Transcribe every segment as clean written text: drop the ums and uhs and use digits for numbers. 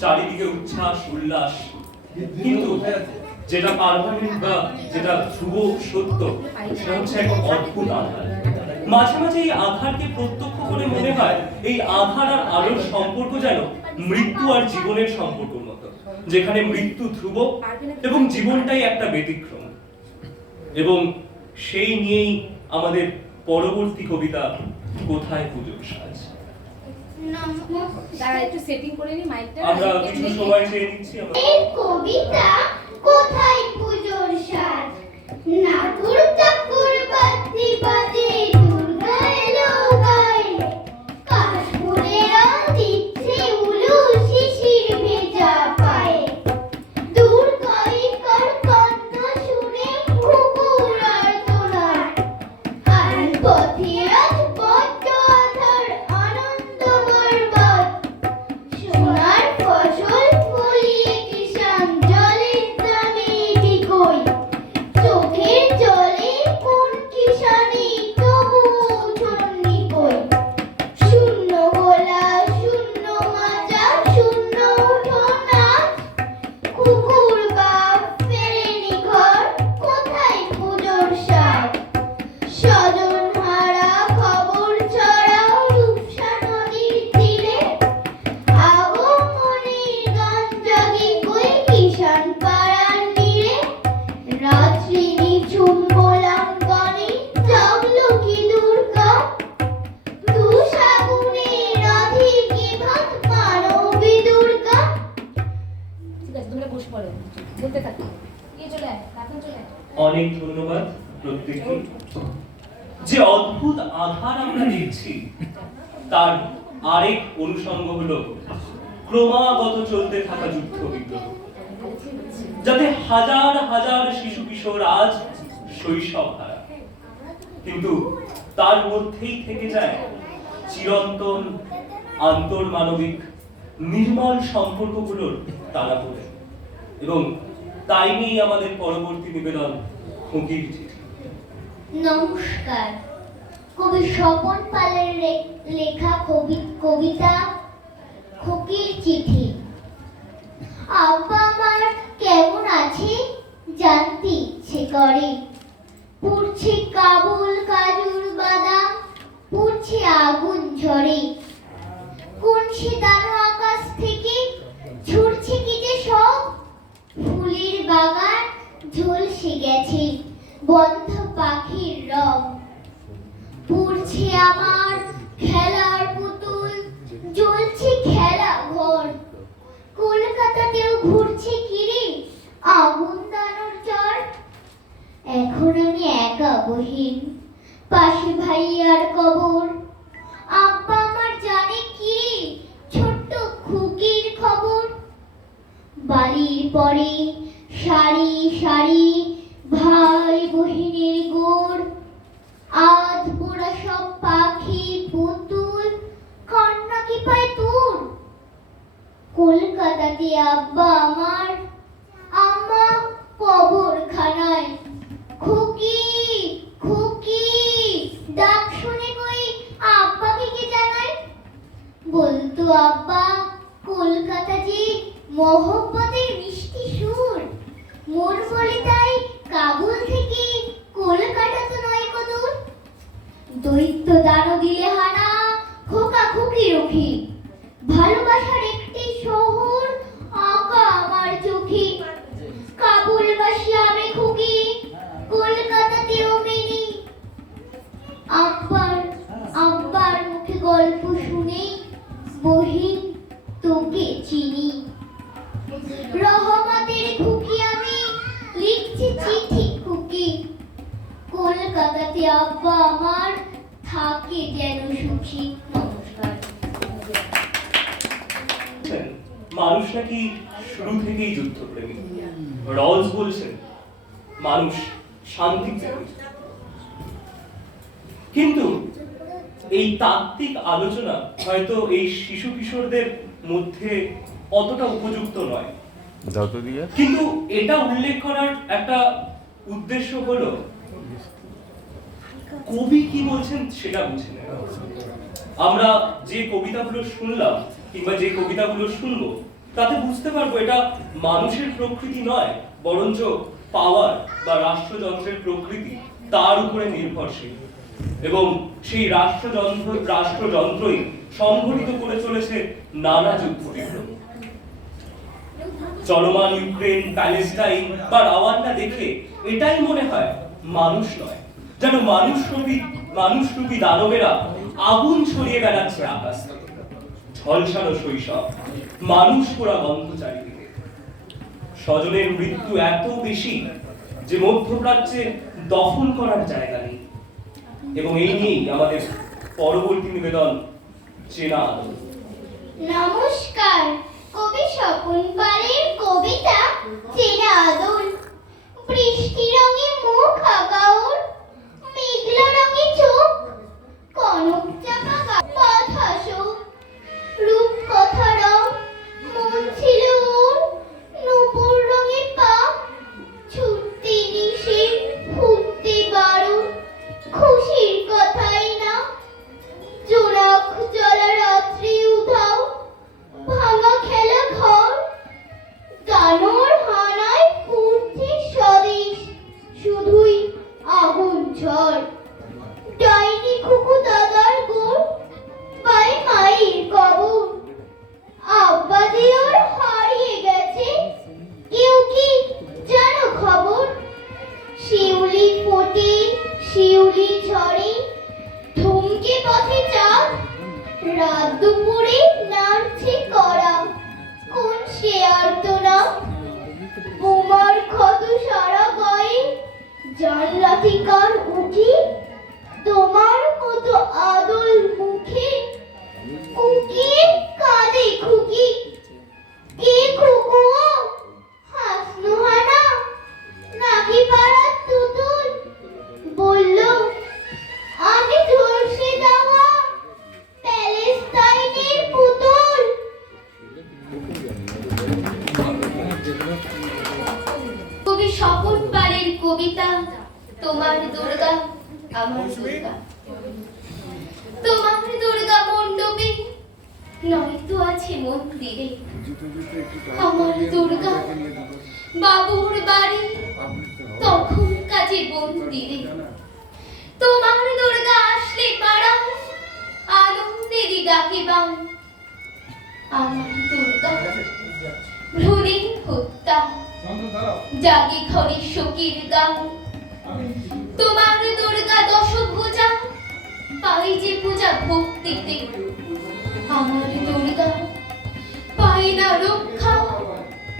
চারিদিকে উচ্ছ্বাস উল্লাস, কিন্তু যেটা পারমানেন্ট বা যেটা ধ্রুব সত্য সেটা হচ্ছে এক অদ্ভুত আধার। মাঝে মাঝে এই আধারকে প্রত্যক্ষ করে মনে হয় এই আধার আর আলোর সম্পর্ক যেন মৃত্যু আর জীবনের সম্পর্কের মতো, যেখানে মৃত্যু ধ্রুব এবং জীবনটাই একটা ব্যতিক্রম। এবং সেই নিয়েই আমাদের পরবর্তী কবিতা কোথায় পুজোর সাজ। একটু সেটিং করে নি মাইকটা, আমরা কিছু সময় চেয়ে নিচ্ছি। এই কবিতা কোথায় পুজোর সাজ, না দুর্গা করবাতি বাজে দুর্গা এলো গায়ে, কাশফুলেরা দিচ্ছে উলু শিশির ভেজা পায়ে, দুর্গাই কার কণ্ঠ শুনে কুকুর আর তোলার, আর পথে আজ বড্ড আধার আনন্দ বরবাদ, সোনার ফসল ফলিয়ে কিষান জলের দামে বিকই, চোখের জলে কোন কিষানি তবু উঠোনি কই, শূন্য গোলা শূন্য মাজা শূন্য উঠোন আজ, কুকুর বাপ ফেরেনি ঘর কোথায় পুজোর সাজ, স্বজন হারা খবর ছড়াও রূপসা নদীর তীরে, আগমনের গান জাগে কই কিষান পাড়ার নীড়ে, রাত্রি নিঝুম গোলাঙ্গনে জাগলো কি দুর্গা, দুঃসাগুনে রাধে কি ভাত মানবী দুর্গা। ঠিক আছে, তোমরা বসে পড়ো, বলতে থাকি। চলে আয়, রাখন চলে আয়। অনেক ধন্যবাদ প্রত্যেককে। যে অদ্ভুত আধার আমরা দেখছি তার আরেক অনুষঙ্গ হলো ক্রমাগত চলতে থাকা যুদ্ধ বিগ্রহ, যাতে হাজার হাজার শিশু কিশোর আজ শৈশব হারা, কিন্তু তার মধ্যেই থেকে যায় চিরন্তন আন্তর্মানবিক নির্মল সম্পর্কগুলোর তারাপড়ে। এবং তাই নিয়ে আমাদের পরবর্তী নিবেদন খুঁকির চিঠি। নমস্কার, কবি স্বপন পালের লেখা কবিতা খুকির চিঠি। আব্বা আমার কেমন আছে জানতে ইচ্ছে করে, পুড়ছে কাবুল কাজুর বাদাম, পুড়ছে আগুন ঝরে, কোন সে দানো আকাশ থেকে ছুটছে কি যে সব, ফুলের বাগান ঝলসে গেছে বন্ধ পাখির রব, পুড়ছে আমার খেলার পুতুল, জ্বলছে খেলা ঘর, কলকাতাতেও ঘুরছে কিরে আগুন দানোর চর, এখন আমি একা বহিন, পাশে ভাইয়ার কবর, আব্বা আমার জানে কিরে ছোট্ট খুকির খবর, বাড়ির পরে সারি সারি ভাই বহিনের গোড়, আধ পোড়া সব পাখি পুতুল, কান্না কি পায় তোর, কলকাতাতে আব্বা আমার, আম্মা কবরখানায়, খুকি খুকি ডাক শুনে কই আব্বাকে কে জানায়, বলতো আব্বা কলকাতা যে মহব্বতের মিষ্টি সুর, মন বলে তাই কাবুল থেকে কলকাতা তো নয় কদূর, দৈত্য দানো দিলে হানা খোকা খুকি রুখি, ভালোবাসার একটি শহর আঁকা আমার চোখে, কাবুলবাসী আমি খুকি কলকাতাতেও মিনি, আব্বার মুখে গল্প শুনে বহিন তোকে চিনি, রহমতের খুকি আমি লিখছি চিঠি খুকি, কলকাতাতে আব্বা আমার থাকে যেন সুখী। নমস্কার। মানুষ নাকি শুরু থেকেই যুদ্ধপ্রেমী। রলস বলছেন মানুষ শান্তি প্রেমী। কিন্তু এই তাত্ত্বিক আলোচনা হয়তো এই শিশু কিশোরদের মধ্যে অতটা উপযুক্ত নয়, কিন্তু এটা উল্লেখ করার একটা উদ্দেশ্য হলো কবি কি বলছেন সেটা বুঝে নেওয়া। আমরা যে কবিতাগুলো শুনলাম কিংবা যে কবিতাগুলো শুনবো তাতে বুঝতে পারবো এটা মানুষের প্রকৃতি নয়, বরঞ্চ পাওয়ার বা রাষ্ট্রযন্ত্রের প্রকৃতি তার উপরে নির্ভরশীল। এবং সেই রাষ্ট্রযন্ত্রই সংঘটিত করে চলেছে নানা যুদ্ধ বিগ্রহ। চলমান ইউক্রেন, প্যালেস্টাইন বা রাওয়ান্ডা দেখে এটাই মনে হয় মানুষ নয়, যেন মানুষরূপী দানবেরা আগুন ছড়িয়ে বেড়াচ্ছে আকাশ থেকে। ঝলসানো শৈশব, মানুষ পোড়া গন্ধ চারিদিকে। স্বজনের মৃত্যু এত বেশি যে মধ্যপ্রাচ্যে দফন করার জায়গা নেই। এবং এই নিয়েই আমাদের পরবর্তী নিবেদন, চেনা আলো। নমস্কার, কবি স্বপন পালের কবিতা চেনা আদর। বৃষ্টি রঙে মুখ আগাউর, মেঘলা রঙে চোখ, কনক চাপা পথ হাসুক, রূপ কথা রং, মন ছিল ওর, নূপুর রঙে পা, ছুটতে নিষেধ, ফুটতে বারণ, খুশির কথাই না, জোনাক জলা রাত্রি উধাও, ভাঙা খেলা ঘর, দানর হানায় পুড়ছে স্বদেশ, শুধুই আগুন ঝড়। ডাইনি খুকু দাদার গোর, পায়ে মায়ের কবর, আব্বা যে ওর হারিয়ে গেছে, কেউ কি জানো খবর? শিউলি ফোটে, শিউলি ঝরে, ধুমকে পথে চাঁদ, রাত দুপুরে নাড়ছে করা, কোন সে আর্তনা? বোমার ক্ষত সারা গায়ে, জানলাতিকার উঠি, তোমার মতো আদল মুখে, কুকিয়ে কাঁদে খুকি। কে খুকুও? হাসনুহানা নাকি পাড়ার তুতুল? বলল আমি ঝলসে দেওয়া প্যালেস্টাইনের পুতুল। কবি স্বপন পালের কবিতা তোমার দুর্গা আমার দুর্গা। তোমার দুর্গা মণ্ডপে নয়তো আছে মন্দিরে, আমার দুর্গা বাবুর বাড়ি তখন কাজে মন্দিরে। তোমার দুর্গা আসলে পাড়ায় আনন্দেরই ডাকে বান। আমার দুর্গা ভ্রূণে হত্যা, জাগে ঘরে শোকের গান। তোমার দুর্গা দশভুজা, পাই যে পূজা ভক্তিতে। আমার দুর্গা পায় না রক্ষা,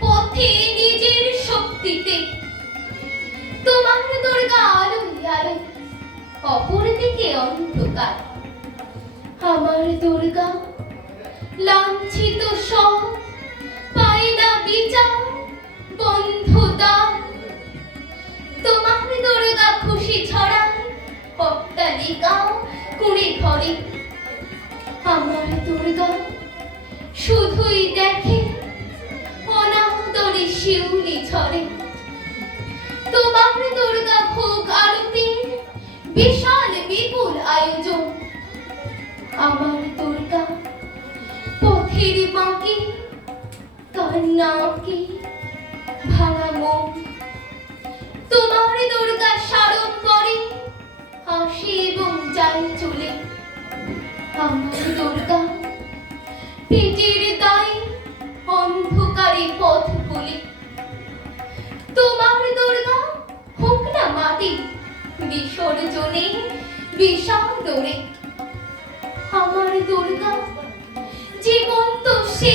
পথে নিজের শক্তিতে। তোমার দুর্গা আলোয় আলোয়, অপর দিকে অন্ধকার। আমার দুর্গা লাঞ্ছিত সব, পায় না বিচার, বন্ধ দ্বার। তোমার দুর্গা খুশি ছড়ায় অট্টালিকা কুড়ে ঘরে। আমার দুর্গা শুধুই দেখে অনাদরে শিউলি ঝরে। তোমার দুর্গা ভোগ আরতির বিশাল বিপুল আয়োজন। আমার দুর্গা পথের বাঁকে কান্নাকে ভাঙা মন। তোমার দুর্গা সাড়ম্বরে হাসি এবং যায় চলে। আমার দুর্গা পেটের দায়ে অন্ধকারে পথ বলে। তোমার দুর্গা হোক না মাটি বিসর্জনে বিষাদরে। আমার দুর্গা জীবন্ত সে